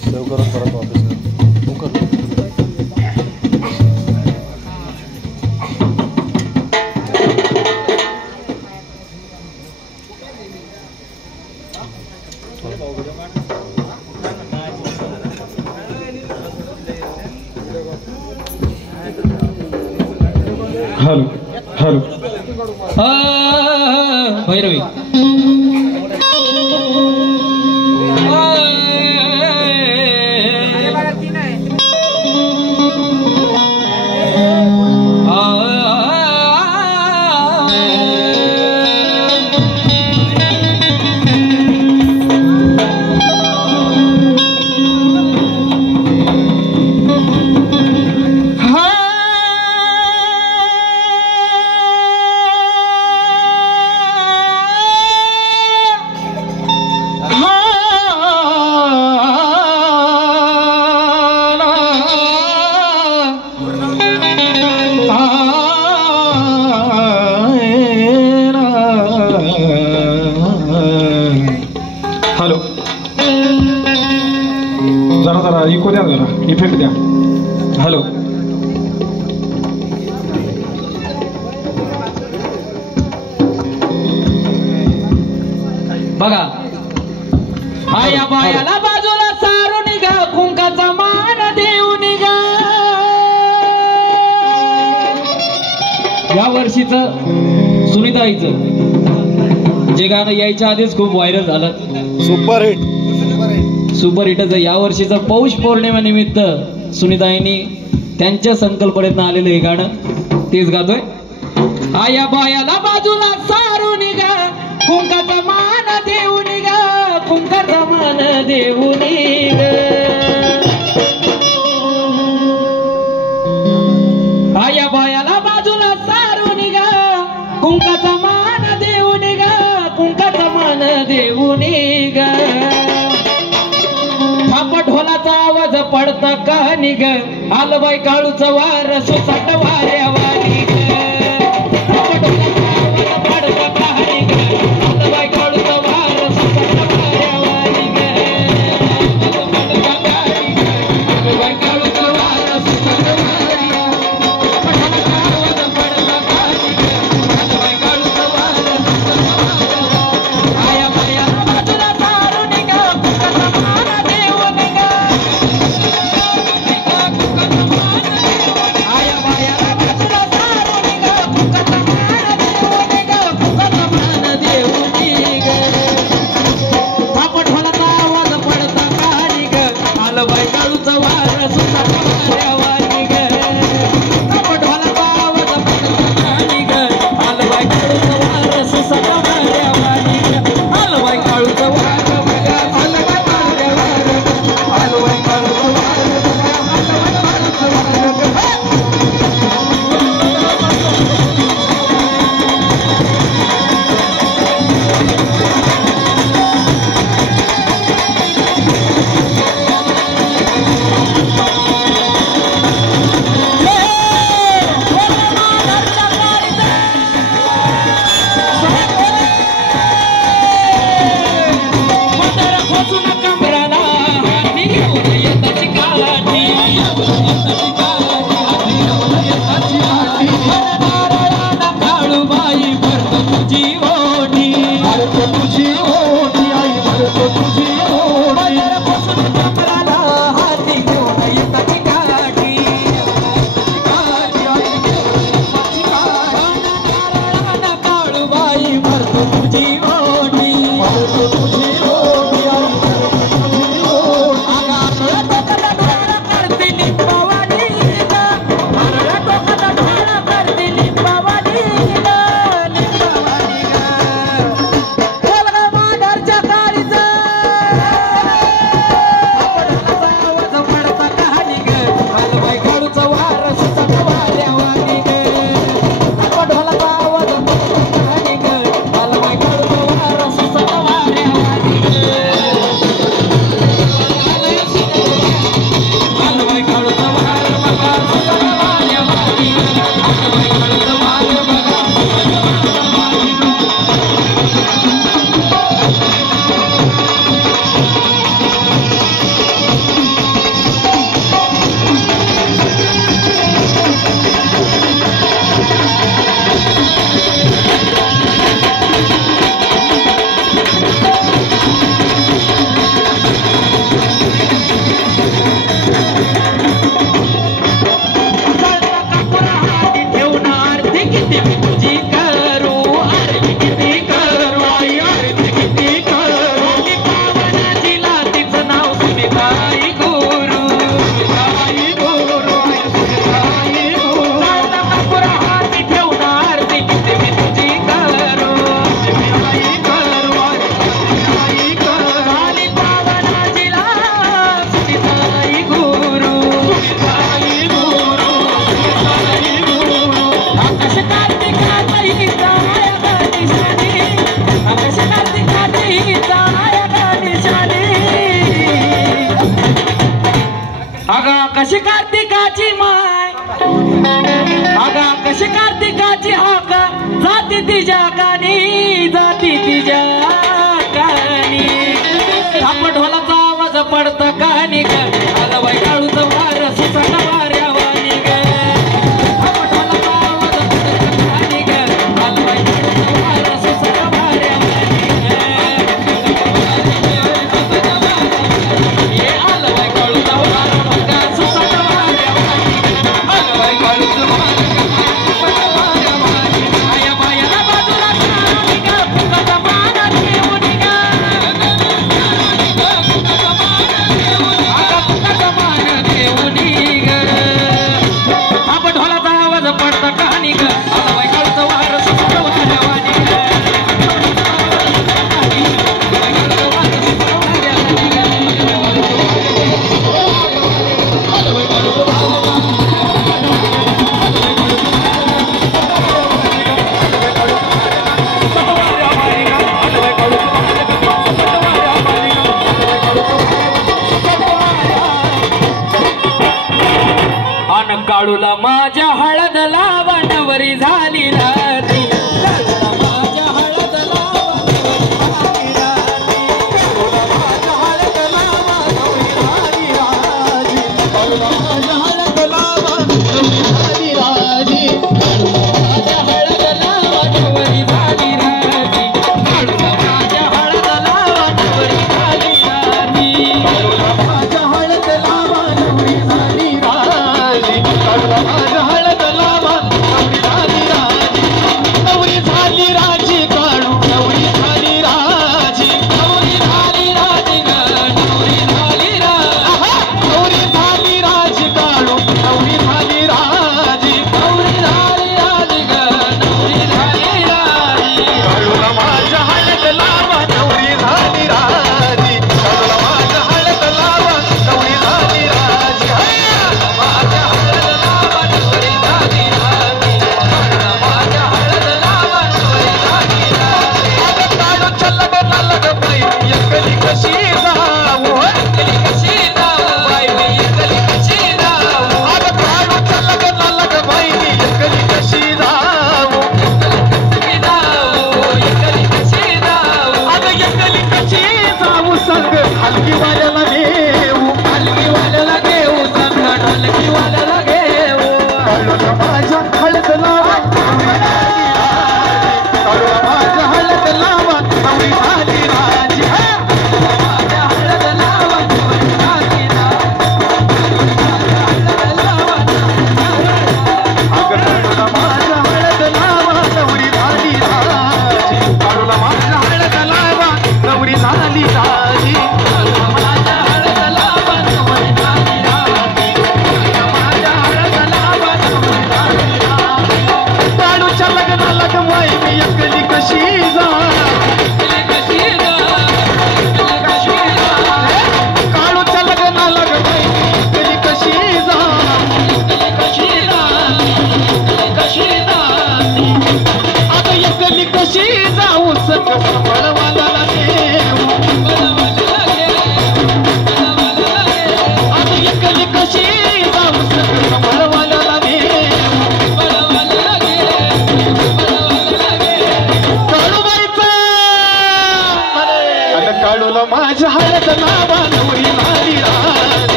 save करून परत वापस हॅलो हॅलो भैरवी हॅलो जरा जरा इको द्या जरा इफेक्ट द्या हॅलो बघा आया बायाला बाजूला सारू निघा कुंकाचा मान देऊ निघा या वर्षीच सुनीताईचं जे गाणं यायच्या आधीच खूप व्हायरल झालं सुपर हिटच या वर्षीचं पौष पौर्णिमा निमित्त सुनीताईंनी त्यांच्या संकल्पनेतनं आलेलं हे गाणं तेच गातोय आया बायाला बाजूला सारू निघा कुंकाचा मान देऊ निघा कुंकाचा मान देऊ निघ आया बायाला बाजूला सारू निघा कुंकाचा मान देऊ निघा कुंकाचा मान देऊ निघ थापा ढोलाचा आवाज पडता का निघ आलं बाई काळूचं वार सुसाट वाऱ्या वारी आया बाया किती मी तुझी करू आरती किती करू आई आरती किती करू ती पावनाजीला तिचं नाव सुनीताई गुरु सुनीताई गुरु सुनीताई गुरु नागपूर हाती ठेवून आरती किती मी तुझी करू सुनीताई करू आई करू आणि पावनाजीला सुनीताई गुरु सुनीताई गुरु सुनीताई गुरु आकाश कार्तिकाची जाया निशाणी आकाश कार्तिकाची जाया निशाणी अगं कशी कार्तिकाची माय अगं कशी कार्तिकाची हाक जाती तिच्या कानी जाती तिच्या कानी थाप ढोलाचा आवाज पडत कानी ग आलं बाई काळूचं वार सुसाट वाऱ्यावानी ग थाप ढोलाचा आवाज पडत कानी ग आलं बाई काळूचं वार सुसाट वाऱ्यावानी ग ये आलं बाई काळूचं वार मग सुसाट वाऱ्यावानी ग आलं बाई काळूचं वार सुसाट वाऱ्यावानी आया बायाला बाजूला काढून ग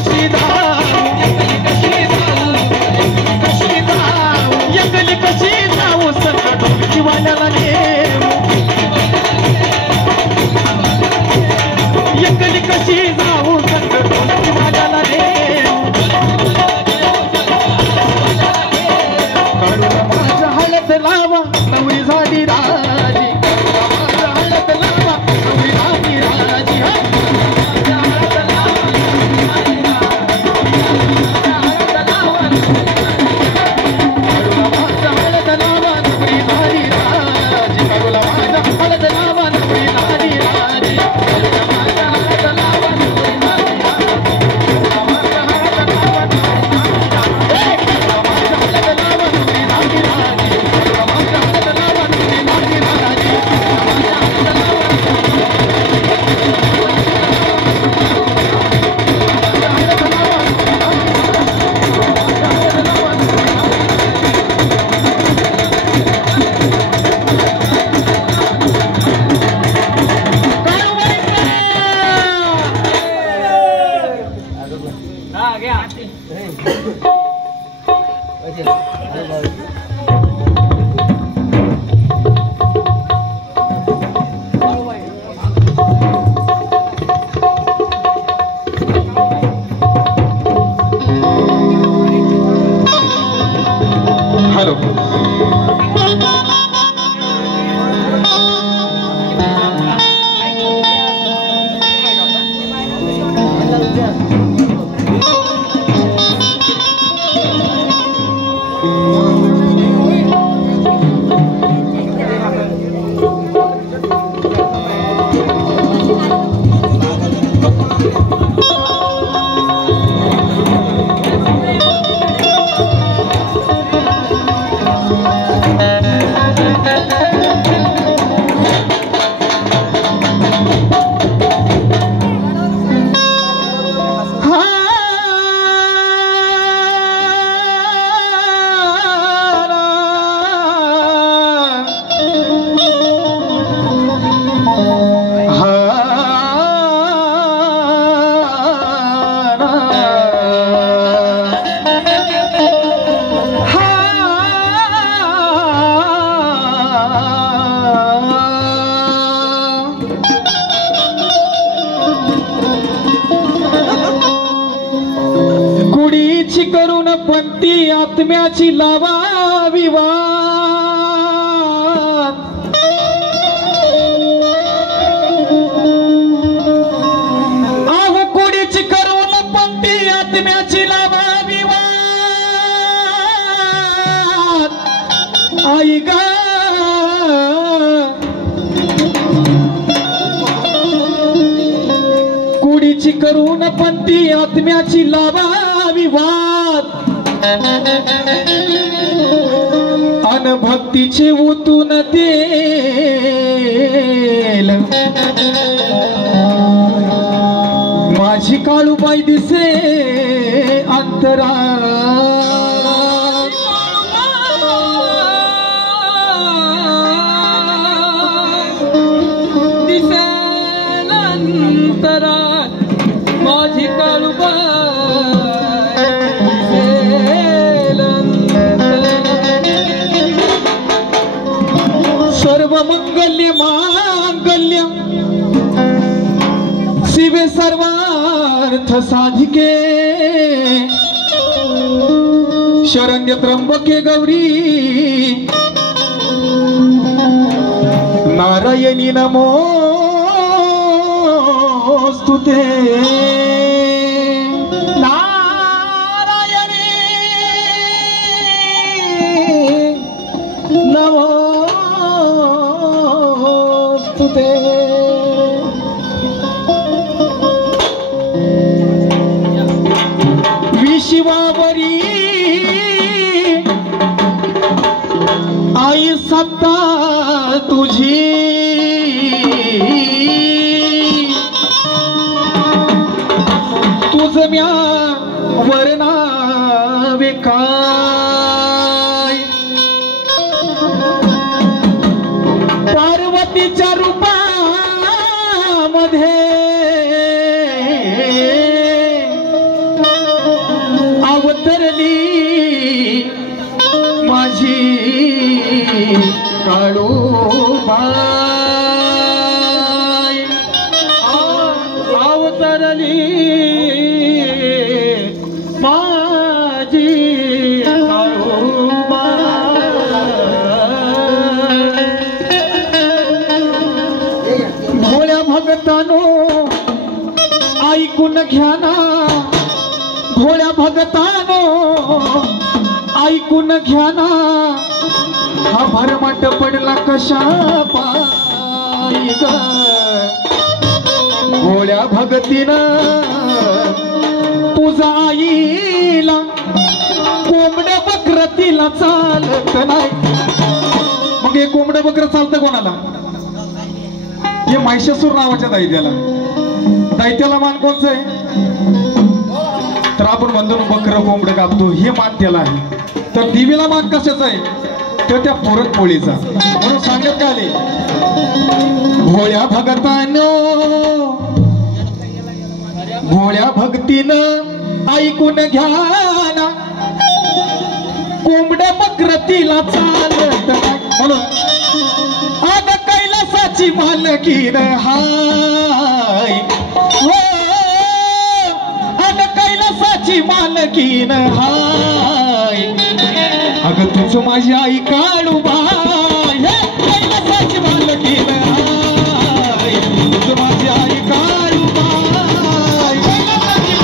कशी जाऊ एकली कशी जाऊ संग ढोलकीवाल्याला नेऊ एकली कशी जाऊ संग ढोलकीवाल्याला नेऊ काढून माझ्या हळद लावा नवरी झाली राजी माझ्या हळद लावा नवरी झाली राजी करून पंती आत्म्याची लावा विवाद आहो कुडीची करून पंती आत्म्याची लावा विवाद आई गा कुडीची करून पंती आत्म्याची लावा विवाद अन भक्तीचे ओतून तेल माझी काळूबाई दिसे अंतरा दिसेल अंतरा माझी काळूबाई सर्व मंगल्य मांगल्य शिवे सर्वार्थ साधिके शरण्य त्र्यंबके गौरी नारायणी नमोस्तुते नारायणी नमोस्तुते विश्वावरी आई सत्ता तुझी तुझ म्या वर्णावे काय पार्वतीच्या रूपामध्ये माझी काळूबाई अवतरली माझी काळूबाई भोळ्या भगतानो ऐकून घ्या ना भोळ्या भगतानो ऐकून घ्या ना हा भरमाट पडला कशा पायी ग भोळ्या भगतीनं तुझा आईला कोंबड बकर तिला चालत नाही मग हे कोंबड बकर चालतं कोणाला हे महिषासूर नावाच्या दैत्याला मान कोणचं आहे तर आपण म्हणतो बकरं कोंबडं कापतो हे मान त्याला आहे तर देवीला मान कशाचा आहे तर त्या पुरणपोळीचा म्हणून सांगत का आले भोळ्या भक्तीनं ऐकून घ्या ना कोंबड्या बकर तिला चालत नाही म्हणून आग कैलासाची मालकीन हाय हो आग कैलासाची मालकीन हाय अग तुझ माझी आई काळूबाई हे कैलासाची मालकीन हाय तुझ माझी आई काळूबाई कैलासाची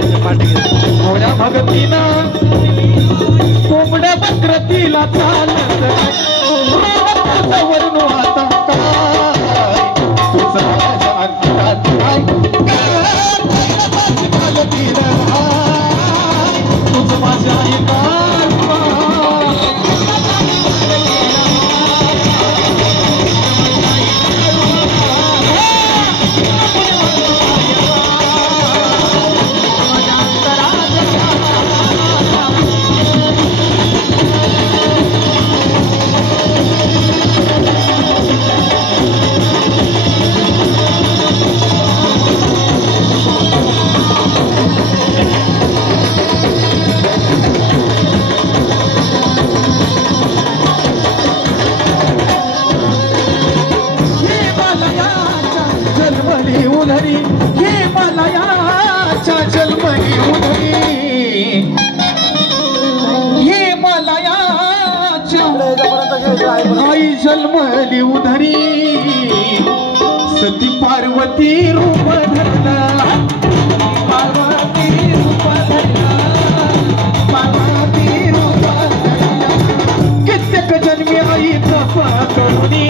भोळ्या भगतीनं कोंबड्या बकर तिला चालत वरून आता तुझं माझ्या अंतरात तुझं माझ्या आई जन्मली उधरी सती पार्वती रूप धरला पार्वती रूप धरला पार्वती रूप धरला कित्येक जन्मी आई तप करुणी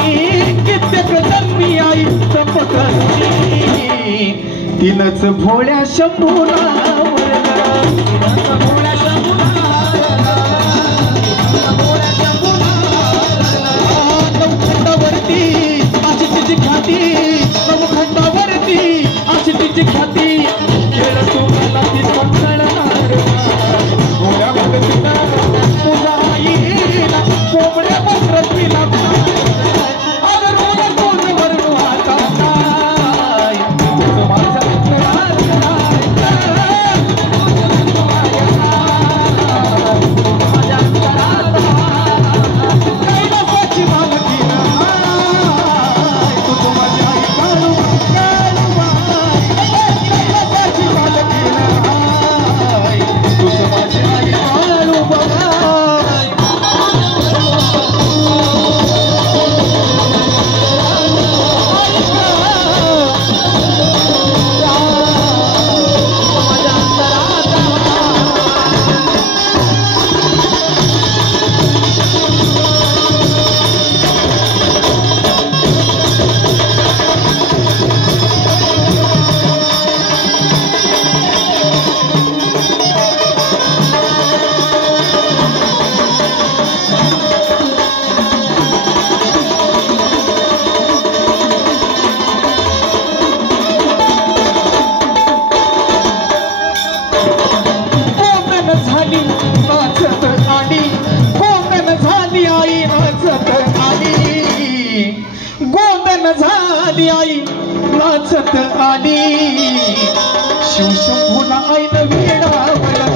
कित्येक जन्मी आई तप करुणी तिनच भोळ्या शंभूला नवखंडावरती अशी तिची ख्याती खेळ तुम्हाला ती समजणार भोळ्या भगतीनं तुझा आईला कोंबड्या बकर तिला वरून आता तुझं माझ्या कैलासाची मालकीन तुझं माझ्या आई काळूबाई लग्न झाली आई नाचत आली शिवशंभूला आईन वेडावला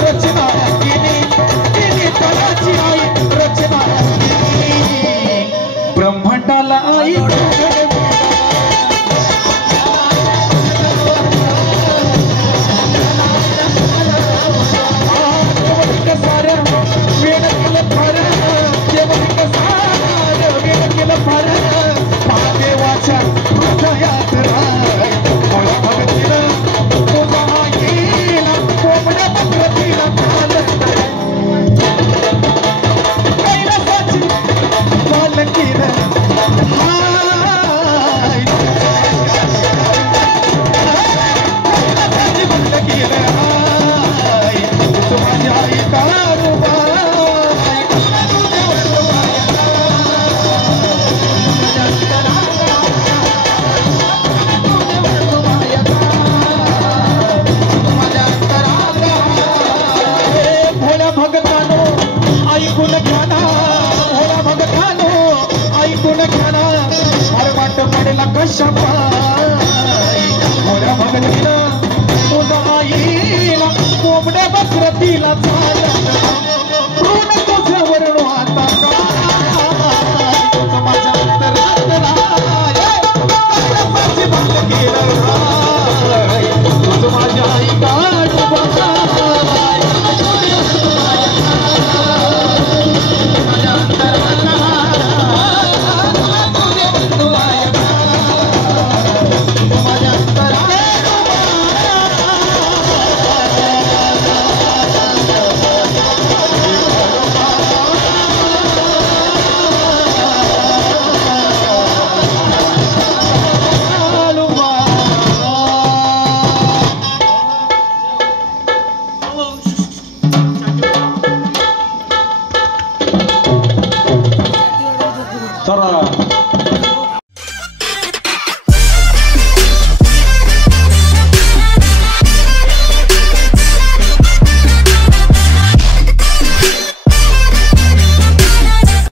रचना केली तिने तळाची आई रचना केली ब्रह्मांडाला आई महादेवाच्या हृदयात राय मोळ्या भगतीनं तुझा आईला कोंबड्या बकरतीला कैलासाची पालकीनं हाय कैलासाची पालकीनं हाय तू माझी आई काळूबा ऐकून घ्या ना भोळा भगतानो ऐकून घ्या ना फार वाट पडला कशा पाय भोळ्या भगतीनं तुझा आईला कोंबड्या बकरतीला चालत